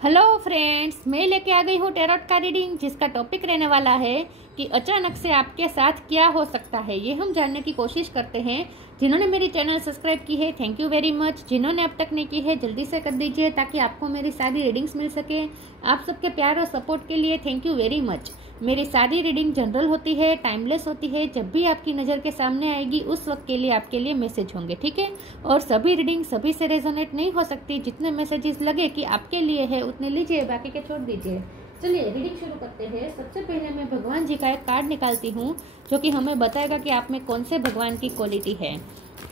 Hello friends, मैं लेके आ गई हूँ टैरोट का रीडिंग, जिसका टॉपिक रहने वाला है कि अचानक से आपके साथ क्या हो सकता है। ये हम जानने की कोशिश करते हैं। जिन्होंने मेरी चैनल सब्सक्राइब की है, थैंक यू वेरी मच। जिन्होंने अब तक नहीं की है, जल्दी से कर दीजिए ताकि आपको मेरी सारी रीडिंग्स मिल सके। आप सबके प्यार और सपोर्ट के लिए थैंक यू वेरी मच। मेरी सारी रीडिंग जनरल होती है, टाइमलेस होती है। जब भी आपकी नज़र के सामने आएगी उस वक्त के लिए आपके लिए मैसेज होंगे, ठीक है। और सभी रीडिंग सभी से रेजोनेट नहीं हो सकती। जितने मैसेजेस लगे कि आपके लिए है उतने लीजिए, बाकी के छोड़ दीजिए। चलिए रीडिंग शुरू करते हैं। सबसे पहले मैं भगवान जी का एक कार्ड निकालती हूँ जो कि हमें बताएगा कि आप में कौन से भगवान की क्वालिटी है।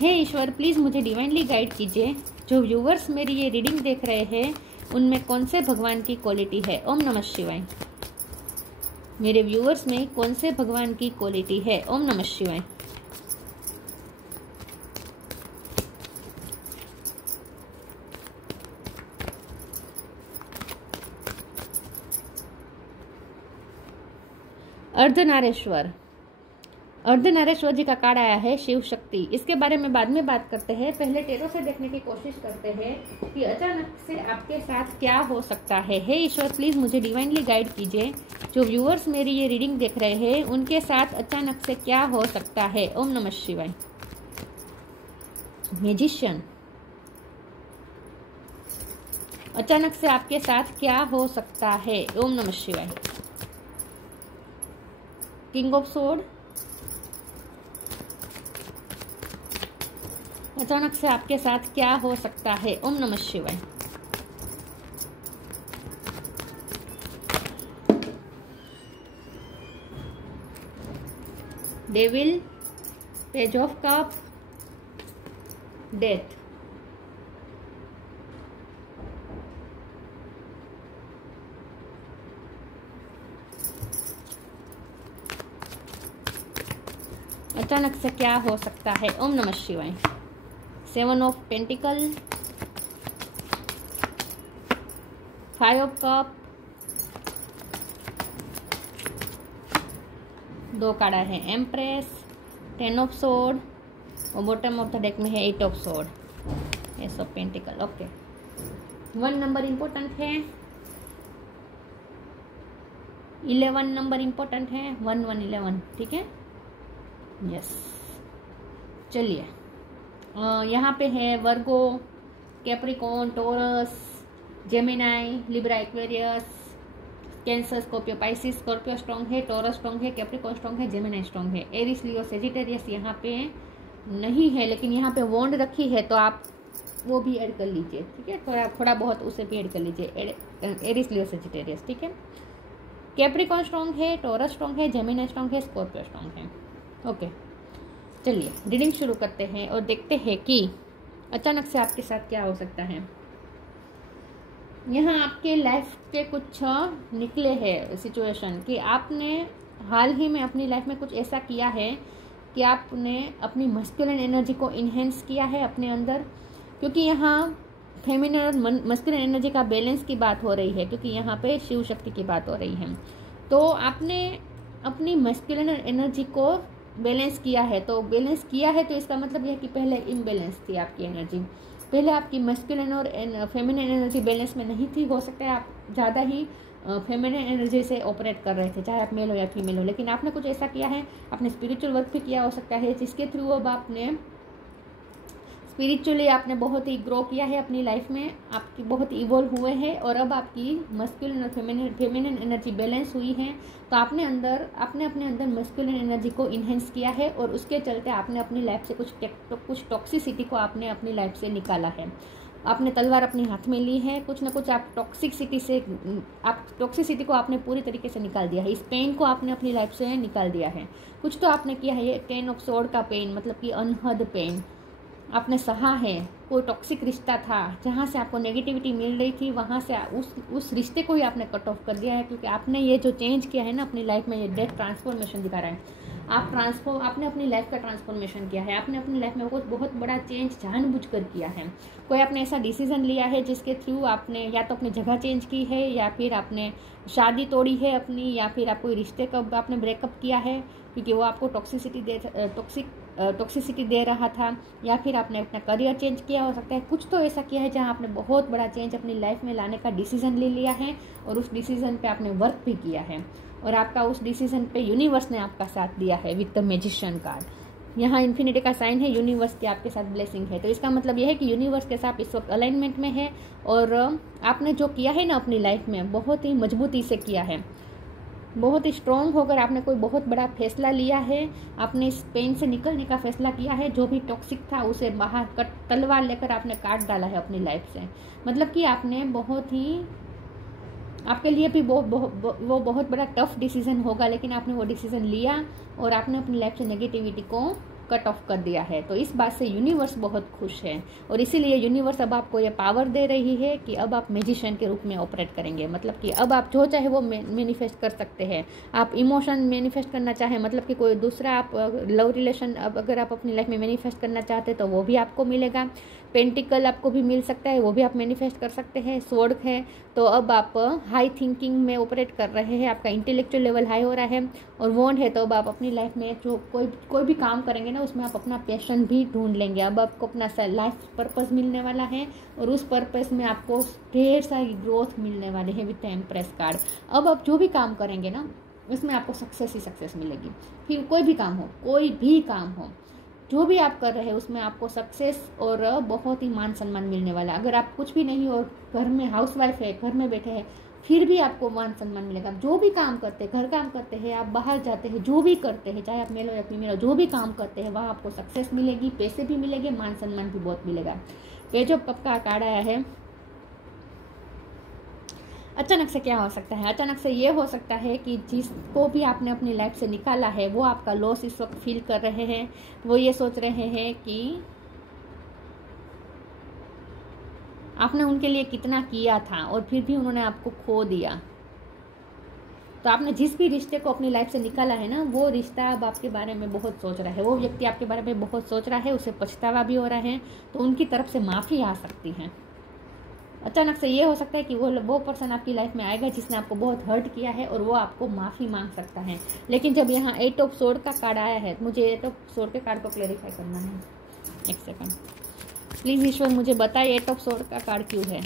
हे ईश्वर, प्लीज़ मुझे डिवाइनली गाइड कीजिए। जो व्यूवर्स मेरी ये रीडिंग देख रहे हैं उनमें कौन से भगवान की क्वालिटी है। ओम नमः शिवाय। मेरे व्यूअर्स में कौन से भगवान की क्वालिटी है। ओम नमः शिवाय। अर्धनारेश्वर। अर्धनारेश्वर जी का कार्ड आया है, शिव शक्ति। इसके बारे में बाद में बात करते हैं। पहले टेरो से देखने की कोशिश करते हैं कि अचानक से आपके साथ क्या हो सकता है। हे ईश्वर, प्लीज मुझे डिवाइनली गाइड कीजिए। जो व्यूअर्स मेरी ये रीडिंग देख रहे हैं उनके साथ अचानक से क्या हो सकता है। ओम नमः शिवाय। मैजिशियन। अचानक से आपके साथ क्या हो सकता है। ओम नमः शिवाय। King of sword. अचानक से आपके साथ क्या हो सकता है। ओम नमः शिवाय। Devil, page of cup, death. अचानक से क्या हो सकता है। ओम नमः शिवाय। Seven of pentacle, five of cup, दो कार्ड है एम्प्रेस, टेन ऑफ सोर्ड और बॉटम ऑफ द डेक में है eight of sword, ace of pentacle. Okay, 1 number important है, 11 नंबर इंपॉर्टेंट है, 1 1 11, ठीक है। यस, चलिए यहाँ पे है Virgo, Capricorn, Taurus, Gemini, Libra, Aquarius, Cancer, Scorpio, Pisces. Scorpio strong है, टोरस स्ट्रॉन्ग है, कैप्रिकॉन स्ट्रॉन्ग है, जेमिनाई स्ट्रॉन्ग है। एरिस, लियो, सेजिटेरियस यहाँ पे नहीं है, लेकिन यहाँ पे वॉन्ड रखी है तो आप वो भी ऐड कर लीजिए, ठीक है। थोड़ा बहुत उसे भी ऐड कर लीजिए, एरिस, लियो, सेजिटेरियस, ठीक है। कैप्रिकॉन स्ट्रॉन्ग है, टोरस स्ट्रॉन्ग है, जेमिनाई स्ट्रॉन्ग है, स्कॉर्पियो स्ट्रॉन्ग है। ओके, चलिए रीडिंग शुरू करते हैं और देखते हैं कि अचानक से आपके साथ क्या हो सकता है। यहाँ आपके लाइफ के कुछ निकले हैं सिचुएशन कि आपने हाल ही में अपनी लाइफ में कुछ ऐसा किया है कि आपने अपनी मस्कुलिन एनर्जी को इन्हेंस किया है अपने अंदर, क्योंकि यहाँ फेमिनिन और मस्कुलिन एनर्जी का बैलेंस की बात हो रही है, क्योंकि यहाँ पे शिव शक्ति की बात हो रही है। तो आपने अपनी मस्कुलिन एनर्जी को बैलेंस किया है। तो बैलेंस किया है तो इसका मतलब यह कि पहले इम्बैलेंस थी आपकी एनर्जी। पहले आपकी मस्कुलिन और फेमिनिन एनर्जी बैलेंस में नहीं थी। हो सकता है आप ज़्यादा ही फेमिनिन एनर्जी से ऑपरेट कर रहे थे, चाहे आप मेल हो या फीमेल हो। लेकिन आपने कुछ ऐसा किया है, आपने स्पिरिचुअल वर्क भी किया हो सकता है, जिसके थ्रू अब आपने स्पिरिचुअली आपने बहुत ही ग्रो किया है अपनी लाइफ में, आपकी बहुत इवॉल्व हुए हैं और अब आपकी मस्कुलिन और फेमिनिन एनर्जी बैलेंस हुई है। तो आपने अपने अंदर मस्कुलिन एनर्जी को इन्हेंस किया है और उसके चलते आपने अपनी लाइफ से कुछ टॉक्सिसिटी को आपने अपनी लाइफ से निकाला है। आपने तलवार अपने हाथ में ली है, कुछ ना कुछ आप टॉक्सिसिटी को आपने पूरी तरीके से निकाल दिया है। इस पेन को आपने अपनी लाइफ से निकाल दिया है। कुछ तो आपने किया है। ये 10 ऑफ सोर्ड का पेन मतलब कि अनहद पेन आपने सहा है। कोई टॉक्सिक रिश्ता था जहाँ से आपको नेगेटिविटी मिल रही थी, वहाँ से उस रिश्ते को ही आपने कट ऑफ कर दिया है, क्योंकि आपने ये जो चेंज किया है ना अपनी लाइफ में, ये डेथ ट्रांसफॉर्मेशन दिखा रहा है। आपने अपनी लाइफ का ट्रांसफॉर्मेशन किया है। आपने अपनी लाइफ में कुछ बहुत बड़ा चेंज जानबूझकर किया है। कोई आपने ऐसा डिसीजन लिया है जिसके थ्रू आपने या तो अपनी जगह चेंज की है, या फिर आपने शादी तोड़ी है अपनी, या फिर आप कोई रिश्ते का आपने ब्रेकअप किया है, क्योंकि वो आपको टॉक्सिक टॉक्सिसिटी दे रहा था, या फिर आपने अपना करियर चेंज किया हो सकता है। कुछ तो ऐसा किया है जहाँ आपने बहुत बड़ा चेंज अपनी लाइफ में लाने का डिसीजन ले लिया है और उस डिसीजन पे आपने वर्क भी किया है, और आपका उस डिसीजन पे यूनिवर्स ने आपका साथ दिया है विद द मैजिशियन कार्ड। यहाँ इन्फिनिटी का साइन है, यूनिवर्स की आपके साथ ब्लेसिंग है। तो इसका मतलब यह है कि यूनिवर्स के साथ इस वक्त अलाइनमेंट में है, और आपने जो किया है ना अपनी लाइफ में बहुत ही मजबूती से किया है, बहुत ही स्ट्रॉन्ग होकर आपने कोई बहुत बड़ा फैसला लिया है। आपने इस पेन से निकलने का फैसला किया है, जो भी टॉक्सिक था उसे बाहर तलवार लेकर आपने काट डाला है अपनी लाइफ से। मतलब कि आपने बहुत ही, आपके लिए भी वो बहुत बड़ा टफ डिसीजन होगा, लेकिन आपने वो डिसीजन लिया और आपने अपनी लाइफ से नेगेटिविटी को कट ऑफ कर दिया है। तो इस बात से यूनिवर्स बहुत खुश है, और इसीलिए यूनिवर्स अब आपको ये पावर दे रही है कि अब आप मैजिशियन के रूप में ऑपरेट करेंगे। मतलब कि अब आप जो चाहे वो मैनिफेस्ट कर सकते हैं। आप इमोशन मैनिफेस्ट करना चाहें, मतलब कि कोई दूसरा आप लव रिलेशन अब अगर आप अपनी लाइफ में मैनिफेस्ट करना चाहते हैं तो वो भी आपको मिलेगा। पेंटिकल आपको भी मिल सकता है, वो भी आप मैनिफेस्ट कर सकते हैं। स्वॉर्ड है तो अब आप हाई थिंकिंग में ऑपरेट कर रहे हैं, आपका इंटेलेक्चुअल लेवल हाई हो रहा है। और वॉन्ड है तो अब आप अपनी लाइफ में जो कोई भी काम करेंगे ना उसमें आप अपना पैशन भी ढूंढ लेंगे। अब आपको अपना लाइफ पर्पस मिलने वाला है, और उस पर्पस में आपको ढेर सारी ग्रोथ मिलने वाली है विद द एम्प्रेस कार्ड। अब आप जो भी काम करेंगे ना उसमें आपको सक्सेस ही सक्सेस मिलेगी। फिर कोई भी काम हो, जो भी आप कर रहे हैं उसमें आपको सक्सेस और बहुत ही मान सम्मान मिलने वाला है। अगर आप कुछ भी नहीं और घर में हाउसवाइफ है, घर में बैठे हैं, फिर भी आपको मान सम्मान मिलेगा। जो भी काम करते हैं, घर काम करते हैं, आप बाहर जाते हैं, जो भी करते हैं, चाहे आप मेल हो या फीमेल हो, जो भी काम करते हैं वहाँ आपको सक्सेस मिलेगी, पैसे भी मिलेंगे, मान सम्मान भी बहुत मिलेगा। पेज ऑफ कप का कार्ड आया है। अचानक से क्या हो सकता है? अचानक से ये हो सकता है कि जिसको भी आपने अपनी लाइफ से निकाला है वो आपका लॉस इस वक्त फील कर रहे हैं। वो ये सोच रहे हैं कि आपने उनके लिए कितना किया था और फिर भी उन्होंने आपको खो दिया। तो आपने जिस भी रिश्ते को अपनी लाइफ से निकाला है ना, वो रिश्ता अब आपके बारे में बहुत सोच रहा है, वो व्यक्ति आपके बारे में बहुत सोच रहा है, उसे पछतावा भी हो रहा है। तो उनकी तरफ से माफ़ी आ सकती है। अचानक से ये हो सकता है कि वो पर्सन आपकी लाइफ में आएगा जिसने आपको बहुत हर्ट किया है, और वो आपको माफ़ी मांग सकता है। लेकिन जब यहाँ 8 ऑफ सोर्ड का कार्ड आया है, मुझे 8 ऑफ सोर्ड के कार्ड को क्लेरिफाई करना है। एक सेकंड प्लीज़ ईश्वर मुझे बताइए 8 ऑफ सोर्ड का कार्ड क्यों है।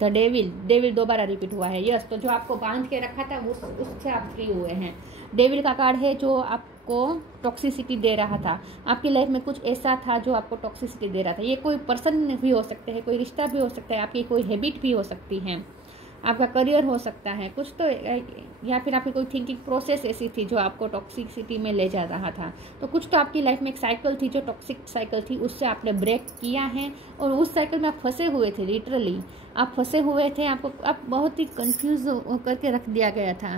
द डेविल दोबारा रिपीट हुआ है। यस, तो जो आपको बांध के रखा था उससे आप फ्री हुए हैं। डेविल का कार्ड है जो आपको टॉक्सिसिटी दे रहा था। आपकी लाइफ में कुछ ऐसा था जो आपको टॉक्सिसिटी दे रहा था। ये कोई पर्सन भी हो सकते हैं, कोई रिश्ता भी हो सकता है, आपकी कोई हैबिट भी हो सकती है, आपका करियर हो सकता है कुछ तो, या फिर आपकी कोई थिंकिंग प्रोसेस ऐसी थी जो आपको टॉक्सिसिटी में ले जा रहा था। तो कुछ तो आपकी लाइफ में एक साइकिल थी जो टॉक्सिक साइकिल थी, उससे आपने ब्रेक किया है, और उस साइकिल में आप फंसे हुए थे। लिटरली आप फंसे हुए थे, आप बहुत ही कंफ्यूज करके रख दिया गया था।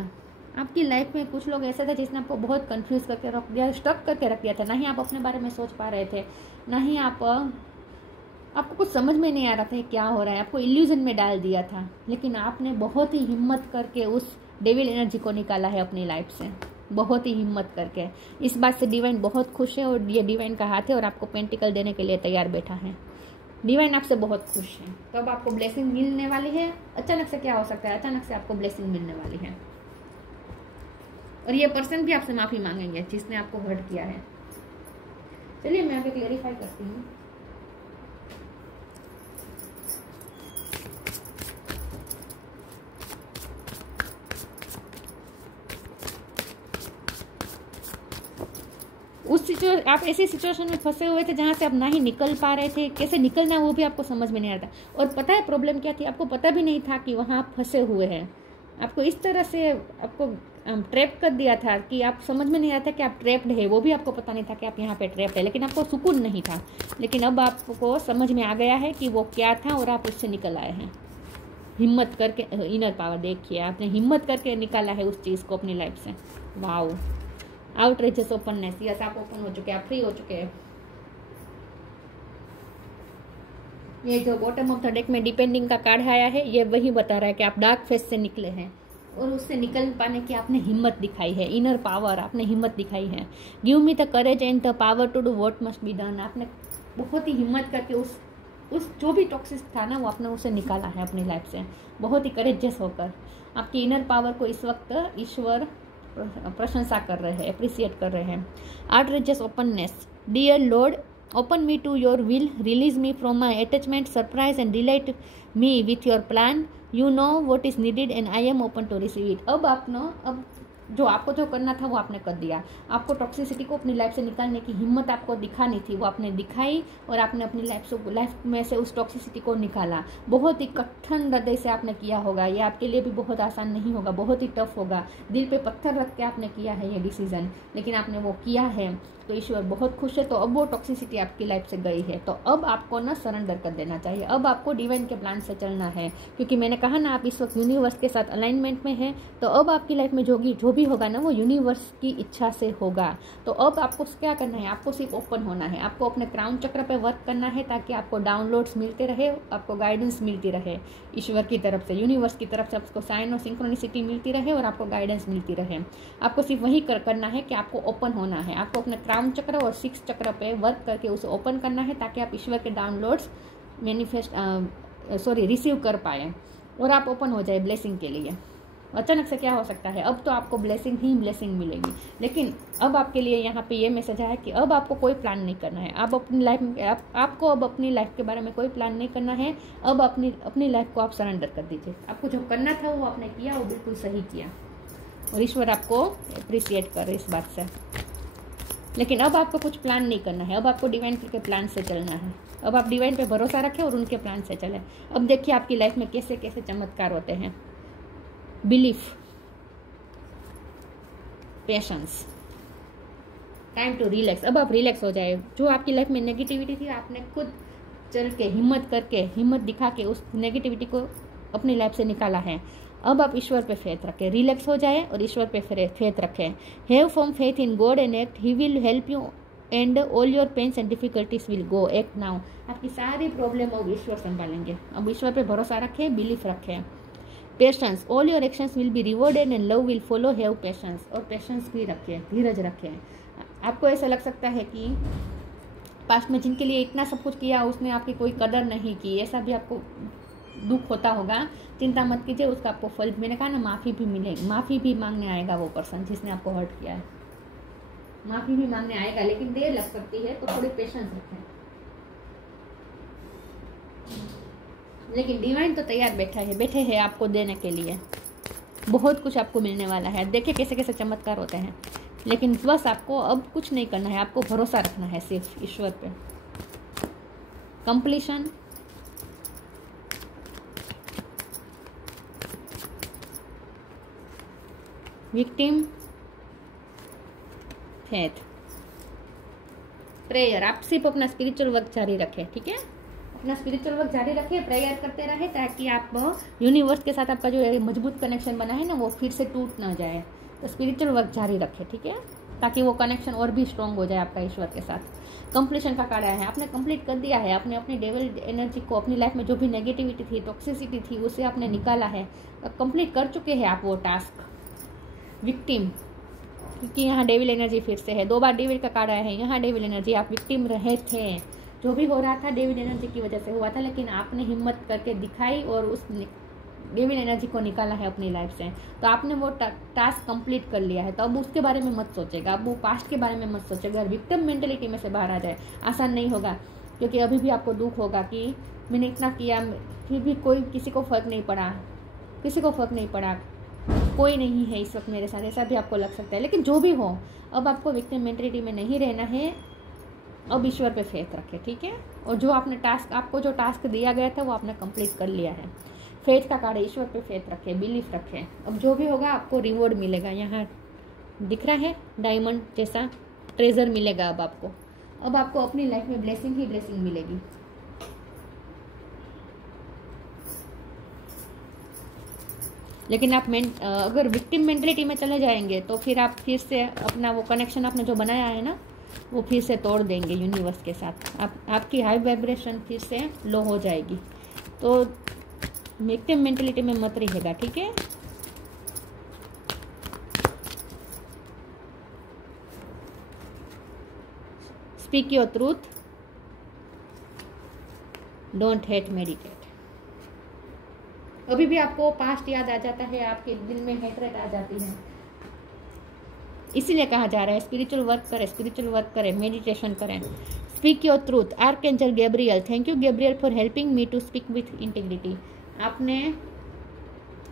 आपकी लाइफ में कुछ लोग ऐसे थे जिसने आपको बहुत कंफ्यूज करके रख दिया, स्टक करके रख दिया था। ना ही आप अपने बारे में सोच पा रहे थे, ना ही आपको कुछ समझ में नहीं आ रहा था क्या हो रहा है, आपको इल्यूजन में डाल दिया था। लेकिन आपने बहुत ही हिम्मत करके उस डेविल एनर्जी को निकाला है अपनी लाइफ से, बहुत ही हिम्मत करके। इस बात से डिवाइन बहुत खुश है, और ये डिवाइन का हाथ है, और आपको पेंटिकल देने के लिए तैयार बैठा है। डिवाइन आपसे बहुत खुश है। तो अब आपको ब्लेसिंग मिलने वाली है। अचानक से क्या हो सकता है? अचानक से आपको ब्लेसिंग मिलने वाली है, और ये पर्सन भी आपसे माफ़ी मांगेंगे जिसने आपको हर्ट किया है। चलिए मैं अभी क्लेरिफाई करती हूँ। आप ऐसी सिचुएशन में फंसे हुए थे जहाँ से आप ना ही निकल पा रहे थे, कैसे निकलना वो भी आपको समझ में नहीं आ रहा था। और पता है प्रॉब्लम क्या थी? आपको पता भी नहीं था कि वहाँ आप फंसे हुए हैं। आपको इस तरह से आपको ट्रैप कर दिया था कि आप समझ में नहीं आ रहा था कि आप ट्रैप्ड है, वो भी आपको पता नहीं था कि आप यहाँ पे ट्रैप्ड है, लेकिन आपको सुकून नहीं था। लेकिन अब आपको समझ में आ गया है कि वो क्या था, और आप उससे निकल आए हैं हिम्मत करके। इनर पावर देखिए, आपने हिम्मत करके निकाला है उस चीज़ को अपनी लाइफ से। Wow, outreaches openness. यस, आप ओपन हो चुके हैं, आप फ्री हो चुके हैं। ये जो बॉटम ऑफ द डेक में डिपेंडिंग का कार्ड आया है, ये वही बता रहा है कि आप डार्क फेस से निकले हैं, और उससे निकल पाने की आपने हिम्मत दिखाई है। इनर पावर, आपने हिम्मत दिखाई है। Give me the courage and the power to do what must be done. आपने बहुत ही हिम्मत करके उस जो भी टॉक्सिस था ना, वो आपने उसे निकाला है अपनी लाइफ से, बहुत ही करेजियस होकर। आपकी इनर पावर को इस वक्त ईश्वर प्रशंसा कर रहे हैं, अप्रिसिएट कर रहे हैं। Outreaches openness, dear Lord open me to your will, release me from my attachment, surprise and delight me with your plan, you know what is needed and I am open to receive it. अब जो आपको जो करना था वो आपने कर दिया। आपको टॉक्सिसिटी को अपनी लाइफ से निकालने की हिम्मत आपको दिखानी थी, वो आपने दिखाई और आपने अपनी लाइफ में से उस टॉक्सिसिटी को निकाला। बहुत ही कठिन हृदय से आपने किया होगा, ये आपके लिए भी बहुत आसान नहीं होगा, बहुत ही टफ होगा। दिल पे पत्थर रख के आपने किया है ये डिसीजन, लेकिन आपने वो किया है तो ईश्वर बहुत खुश है। तो अब वो टॉक्सिसिटी आपकी लाइफ से गई है, तो अब आपको ना सरेंडर कर देना चाहिए। अब आपको डिवाइन के प्लान से चलना है, क्योंकि मैंने कहा ना आप इस वक्त यूनिवर्स के साथ अलाइनमेंट में हैं। तो अब आपकी लाइफ में जो भी होगा ना वो यूनिवर्स की इच्छा से होगा। तो अब आपको क्या करना है, आपको सिर्फ ओपन होना है, आपको अपने क्राउन चक्र पे वर्क करना है, ताकि आपको डाउनलोड्स मिलते रहे, आपको गाइडेंस मिलती रहे ईश्वर की तरफ से, यूनिवर्स की तरफ से आपको साइन और सिंक्रोनिसिटी मिलती रहे और आपको गाइडेंस मिलती रहे। आपको सिर्फ वही करना है कि आपको ओपन होना है, आपको अपने क्राउन चक्र और 6 चक्र पे वर्क करके उसे ओपन करना है, ताकि आप ईश्वर के डाउनलोड्स रिसीव कर पाए और आप ओपन हो जाए ब्लेसिंग के लिए। अचानक से क्या हो सकता है, अब तो आपको ब्लेसिंग ही ब्लेसिंग मिलेगी। लेकिन अब आपके लिए यहाँ पे ये मैसेज आया कि अब आपको कोई प्लान नहीं करना है। आप अपनी लाइफ में आपको अब अपनी लाइफ के बारे में कोई प्लान नहीं करना है। अब अपनी लाइफ को आप सरेंडर कर दीजिए। आपको जो करना था वो आपने किया, वो बिल्कुल सही किया और ईश्वर आपको अप्रिसिएट कर रहे इस बात से। लेकिन अब आपको कुछ प्लान नहीं करना है, अब आपको डिवाइन के प्लान से चलना है। अब आप डिवाइन पे भरोसा रखें और उनके प्लान से चलें। अब देखिए आपकी लाइफ में कैसे कैसे चमत्कार होते हैं। Belief, patience, time to relax. अब आप रिलैक्स हो जाए। जो आपकी लाइफ में नेगेटिविटी थी, आपने खुद चल के हिम्मत दिखा के उस नेगेटिविटी को अपनी लाइफ से निकाला है। अब आप ईश्वर पे फेथ रखें, रिलैक्स हो जाए और ईश्वर पे फेथ रखें। Have form faith in God and act, he will help you and all your pains and difficulties will go. Act now. आपकी सारी प्रॉब्लम अब ईश्वर संभालेंगे। अब ईश्वर पे भरोसा रखें, बिलीफ रखें। Patience, all your actions will be rewarded and love will follow. Have patience, और पेशेंस भी रखें, धीरज रखें। आपको ऐसा लग सकता है कि पास्ट में जिनके लिए इतना सब कुछ किया उसने आपकी कोई कदर नहीं की, ऐसा भी आपको दुख होता होगा। चिंता मत कीजिए, उसका आपको फल, मैंने कहा ना, माफ़ी भी मिलेगी। माफ़ी भी मांगने आएगा वो पर्सन जिसने आपको हर्ट किया है, माफ़ी भी मांगने आएगा, लेकिन देर लग सकती है, तो थोड़ी पेशेंस रखें। लेकिन डिवाइन तो तैयार बैठे हैं आपको देने के लिए। बहुत कुछ आपको मिलने वाला है। देखिए कैसे कैसे चमत्कार होते हैं। लेकिन बस आपको अब कुछ नहीं करना है, आपको भरोसा रखना है सिर्फ ईश्वर पे। Completion, victim, faith, prayer. आप सिर्फ अपना स्पिरिचुअल वर्क जारी रखें, ठीक है? अपना स्पिरिचुअल वर्क जारी रखें, प्रेयर करते रहे, ताकि आप यूनिवर्स के साथ आपका जो मजबूत कनेक्शन बना है ना वो फिर से टूट ना जाए। तो स्पिरिचुअल वर्क जारी रखें, ठीक है, ताकि वो कनेक्शन और भी स्ट्रॉन्ग हो जाए आपका ईश्वर के साथ। कंप्लीशन का कार्ड है, आपने कंप्लीट कर दिया है। आपने अपनी डेविल एनर्जी को, अपनी लाइफ में जो भी नेगेटिविटी थी, टॉक्सिसिटी थी, उसे आपने निकाला है, कंप्लीट कर चुके हैं आप वो टास्क। विक्टिम, क्योंकि यहाँ डेविल एनर्जी फिर से है, 2 बार डेविल का कार्ड आया है। यहाँ डेविल एनर्जी, आप विक्टिम रहे थे। जो भी हो रहा था डेविल एनर्जी की वजह से हुआ था, लेकिन आपने हिम्मत करके दिखाई और उस डेविल एनर्जी को निकाला है अपनी लाइफ से। तो आपने वो टास्क कंप्लीट कर लिया है। तो अब उसके बारे में मत सोचेगा, अब वो पास्ट के बारे में मत सोचेगा। और विक्टिम मेंटेलिटी में से बाहर आ जाए, आसान नहीं होगा, क्योंकि अभी भी आपको दुख होगा कि मैंने इतना किया फिर भी किसी को फ़र्क नहीं पड़ा, कोई नहीं है इस वक्त मेरे साथ, ऐसा भी आपको लग सकता है। लेकिन जो भी हो, अब आपको विक्टिम मेंटेलिटी में नहीं रहना है। अब ईश्वर पे फेथ रखें, ठीक है? और जो आपको जो टास्क दिया गया था वो आपने कंप्लीट कर लिया है। फेथ का कार्ड है, ईश्वर पे फेथ रखें, बिलीफ रखें। अब जो भी होगा आपको रिवॉर्ड मिलेगा। यहाँ दिख रहा है डायमंड जैसा ट्रेजर मिलेगा। अब आपको अपनी लाइफ में ब्लेसिंग ही ब्लेसिंग मिलेगी। लेकिन आप अगर विक्टिम मेंटलिटी में चले जाएंगे तो फिर आप फिर से अपना वो कनेक्शन आपने जो बनाया है ना वो फिर से तोड़ देंगे यूनिवर्स के साथ। आपकी हाई वाइब्रेशन फिर से लो हो जाएगी। तो विक्टिम मेंटलिटी में मत रहिएगा, ठीक है? Speak your truth, don't hate, meditate. अभी भी आपको पास्ट याद आ जाता है, आपके दिल में हेटरेट आ जाती है, इसीलिए कहा जा रहा है स्पिरिचुअल वर्क करें, स्पिरिचुअल वर्क करें, मेडिटेशन करें। Speak your truth, archangel Gabriel, thank you Gabriel for helping me to speak with integrity. आपने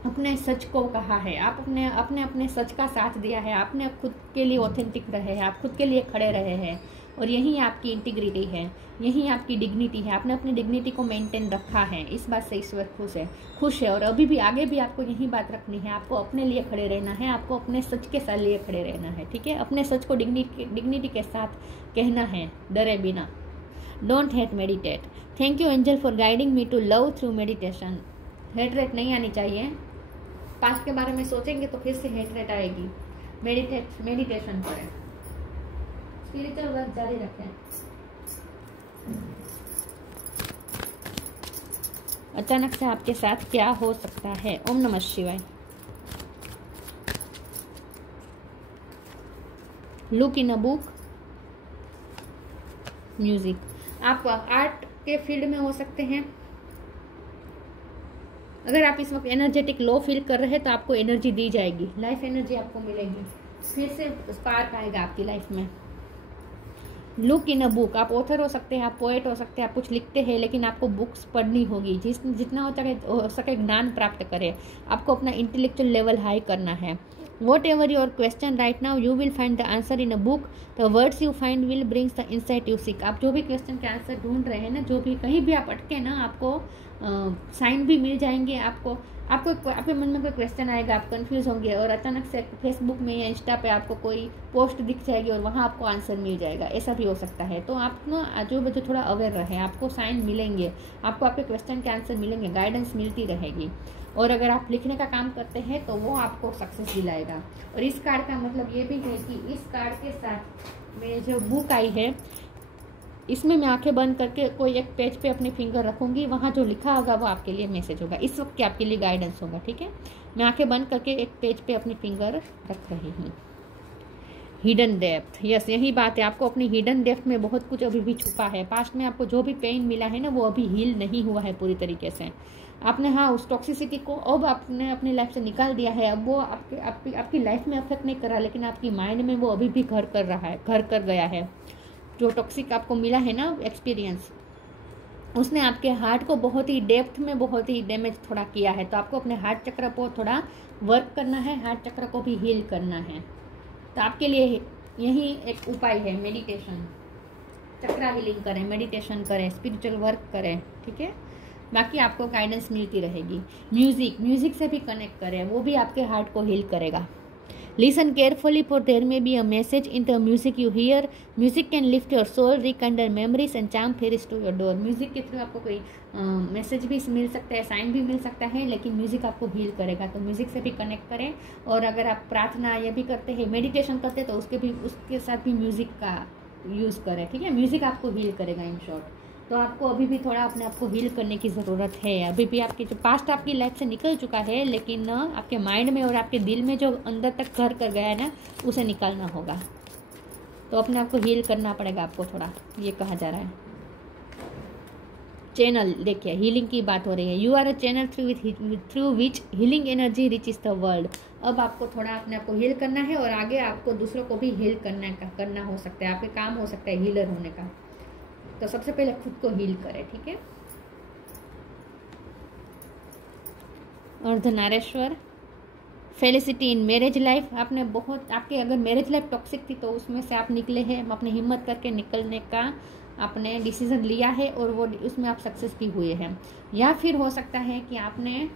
अपने सच को कहा है, आप अपने सच का साथ दिया है, आपने खुद के लिए ऑथेंटिक रहे हैं, आप खुद के लिए खड़े रहे हैं, और यही आपकी इंटीग्रिटी है, यही आपकी डिग्निटी है। आपने अपनी डिग्निटी को मेंटेन रखा है, इस बात से ईश्वर खुश है। और अभी भी आगे भी आपको यही बात रखनी है, आपको अपने लिए खड़े रहना है, आपको अपने सच के साथ लिए खड़े रहना है, ठीक है। अपने सच को डिग्निटी के साथ कहना है, डरे बिना। Don't hate, meditate. Thank you angel for guiding me to love through meditation. Hate नहीं आनी चाहिए, पास्ट के बारे में सोचेंगे तो फिर से हेट आएगी। मेडिटेशन करें, स्पिरिचुअल वर्क जारी रखें। अचानक से आपके साथ क्या हो सकता है? ओम नमः शिवाय। Look in a book, music. आप आर्ट के फील्ड में हो सकते हैं। अगर आप इस वक्त एनर्जेटिक लो फील कर रहे हैं तो आपको एनर्जी दी जाएगी, लाइफ एनर्जी आपको मिलेगी, फिर से स्पार्क आएगा आपकी लाइफ में। लुक इन अ बुक, आप ऑथर हो सकते हैं, आप पोएट हो सकते हैं, आप कुछ लिखते हैं, लेकिन आपको बुक्स पढ़नी होगी। जितना हो सके ज्ञान प्राप्त करें, आपको अपना इंटेलेक्चुअल लेवल हाई करना है। What ever your question right now, you will find the answer in a book. The words you find will brings the insight you seek. आप जो भी क्वेश्चन के आंसर ढूंढ रहे हैं ना, जो भी कहीं भी आप अटके ना, आपको साइन भी मिल जाएंगे। आपको आपके मन में कोई क्वेश्चन आएगा, आप कंफ्यूज होंगे, और अचानक से फेसबुक में या इंस्टा पे आपको कोई पोस्ट दिख जाएगी और वहाँ आपको आंसर मिल जाएगा, ऐसा भी हो सकता है। तो आप ना आजू बाजू थोड़ा अवेयर रहे, आपको साइन मिलेंगे, आपको आपके क्वेश्चन के आंसर मिलेंगे, गाइडेंस मिलती रहेगी। और अगर आप लिखने का काम करते हैं तो वो आपको सक्सेस दिलाएगा। और इस कार्ड का मतलब ये भी है कि इस कार्ड के साथ मेरी जो बुक आई है, इसमें मैं आंखें बंद करके कोई एक पेज पे अपनी फिंगर रखूंगी, वहाँ जो लिखा होगा वो आपके लिए मैसेज होगा, इस वक्त के आपके लिए गाइडेंस होगा, ठीक है। मैं आंखें बंद करके एक पेज पे अपनी फिंगर रख रही हूँ। हिडन डेप्थ, यस यही बात है। आपको अपनी हिडन डेप्थ में बहुत कुछ अभी भी छुपा है। पास्ट में आपको जो भी पेन मिला है ना, वो अभी हील नहीं हुआ है पूरी तरीके से। आपने हाँ उस टॉक्सिसिटी को अब आपने अपनी लाइफ से निकाल दिया है। अब वो आपकी लाइफ में अफेक्ट नहीं कर रहा, लेकिन आपकी माइंड में वो अभी भी घर कर गया है। जो टॉक्सिक आपको मिला है ना एक्सपीरियंस, उसने आपके हार्ट को बहुत ही डेप्थ में बहुत ही डैमेज थोड़ा किया है। तो आपको अपने हार्ट चक्र को थोड़ा वर्क करना है, हार्ट चक्र को भी हील करना है। तो आपके लिए यही एक उपाय है, मेडिटेशन। चक्रा हीलिंग करें, मेडिटेशन करें, स्पिरिचुअल वर्क करें, ठीक है। बाकी आपको गाइडेंस मिलती रहेगी। म्यूजिक से भी कनेक्ट करें, वो भी आपके हार्ट को हील करेगा। Listen carefully, for there may be a message in the music you hear. Music can lift your soul, rekindle memories and charm fairies to your door. Music के through आपको कोई message भी मिल सकता है, sign भी मिल सकता है, लेकिन म्यूजिक आपको हील करेगा। तो म्यूजिक से भी कनेक्ट करें। और अगर आप प्रार्थना ये भी करते हैं, मेडिटेशन करते हैं, तो उसके साथ भी म्यूजिक का यूज़ करें, ठीक है। म्यूजिक आपको हील करेगा इन शॉर्ट। तो आपको अभी भी थोड़ा अपने आप को हील करने की ज़रूरत है। अभी भी आपकी जो पास्ट आपकी लाइफ से निकल चुका है, लेकिन आपके माइंड में और आपके दिल में जो अंदर तक घर कर गया है ना, उसे निकालना होगा। तो अपने आप को हील करना पड़ेगा आपको थोड़ा, ये कहा जा रहा है। चैनल देखिए, हीलिंग की बात हो रही है। You are a channel through which healing energy reaches the world. अब आपको थोड़ा अपने आप को हील करना है, और आगे आपको दूसरों को भी हील करना हो सकता है। आपके काम हो सकता है हीलर होने का। तो सबसे पहले खुद को हील करें, ठीक है। Ardhanarishvara, felicity in marriage life. आपने बहुत, आपकी अगर मैरिज लाइफ टॉक्सिक थी तो उसमें से आप निकले हैं, अपनी हिम्मत करके निकलने का आपने डिसीजन लिया है, और वो उसमें आप सक्सेस भी हुए हैं। या फिर हो सकता है कि आपने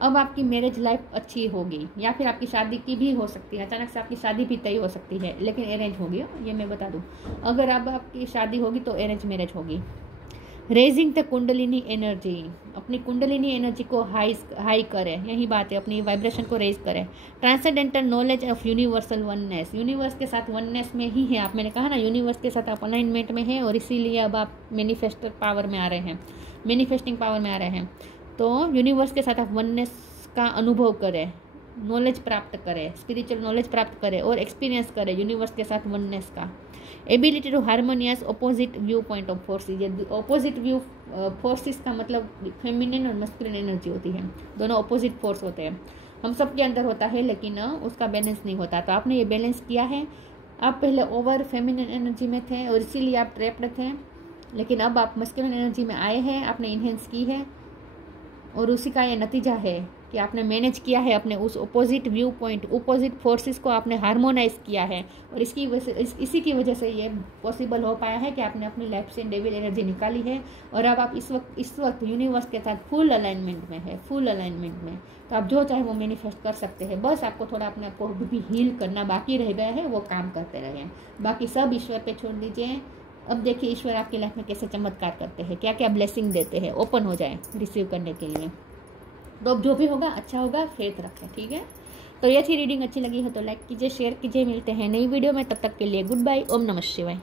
अब आपकी मैरिज लाइफ अच्छी होगी, या फिर आपकी शादी की भी हो सकती है। अचानक से आपकी शादी भी तय हो सकती है, लेकिन अरेंज होगी, ये मैं बता दूं। अगर अब आपकी शादी होगी तो अरेंज मैरिज होगी। रेजिंग द कुंडलिनी एनर्जी, अपनी कुंडलिनी एनर्जी को हाई करें, यही बात है, अपनी वाइब्रेशन को रेज करें। Transcendental knowledge of universal oneness, universe के साथ वननेस में ही है आप। मैंने कहा ना, यूनिवर्स के साथ आप अलाइनमेंट में हैं, और इसीलिए अब आप मैनिफेस्टिंग पावर में आ रहे हैं। तो यूनिवर्स के साथ आप वननेस का अनुभव करें, नॉलेज प्राप्त करें, स्पिरिचुअल नॉलेज प्राप्त करें, और एक्सपीरियंस करें यूनिवर्स के साथ वननेस का। Ability to harmonious opposite view point of forces. Opposite view forces का मतलब फेमिनिन और मस्कुलिन एनर्जी होती है, दोनों ऑपोजिट फोर्स होते हैं। हम सब के अंदर होता है, लेकिन उसका बैलेंस नहीं होता। तो आपने ये बैलेंस किया है। आप पहले ओवर फेमिनिन एनर्जी में थे और इसीलिए आप ट्रैप्ड थे, लेकिन अब आप मस्कुलिन एनर्जी में आए हैं, आपने इन्हेंस की है और उसी का ये नतीजा है कि आपने मैनेज किया है अपने उस opposite view point, opposite forces को आपने हार्मोनाइज किया है। और इसी की वजह से ये पॉसिबल हो पाया है कि आपने अपनी लाइफ से डेविल एनर्जी निकाली है और अब आप इस वक्त यूनिवर्स के साथ फुल अलाइनमेंट में है, फुल अलाइनमेंट में। तो आप जो चाहे वो मैनिफेस्ट कर सकते हैं। बस आपको थोड़ा अपने आप को भी हील करना बाकी रह गया है, वो काम करते रहें। बाकी सब ईश्वर पे छोड़ दीजिए। अब देखिए ईश्वर आपकी लाइफ में कैसे चमत्कार करते हैं, क्या क्या ब्लेसिंग देते हैं। ओपन हो जाए रिसीव करने के लिए। तो अब जो भी होगा अच्छा होगा, फेथ रखें, ठीक है। तो ये थी रीडिंग। अच्छी लगी है तो लाइक कीजिए, शेयर कीजिए। मिलते हैं नई वीडियो में, तब तक के लिए गुड बाय। ओम नमः शिवाय।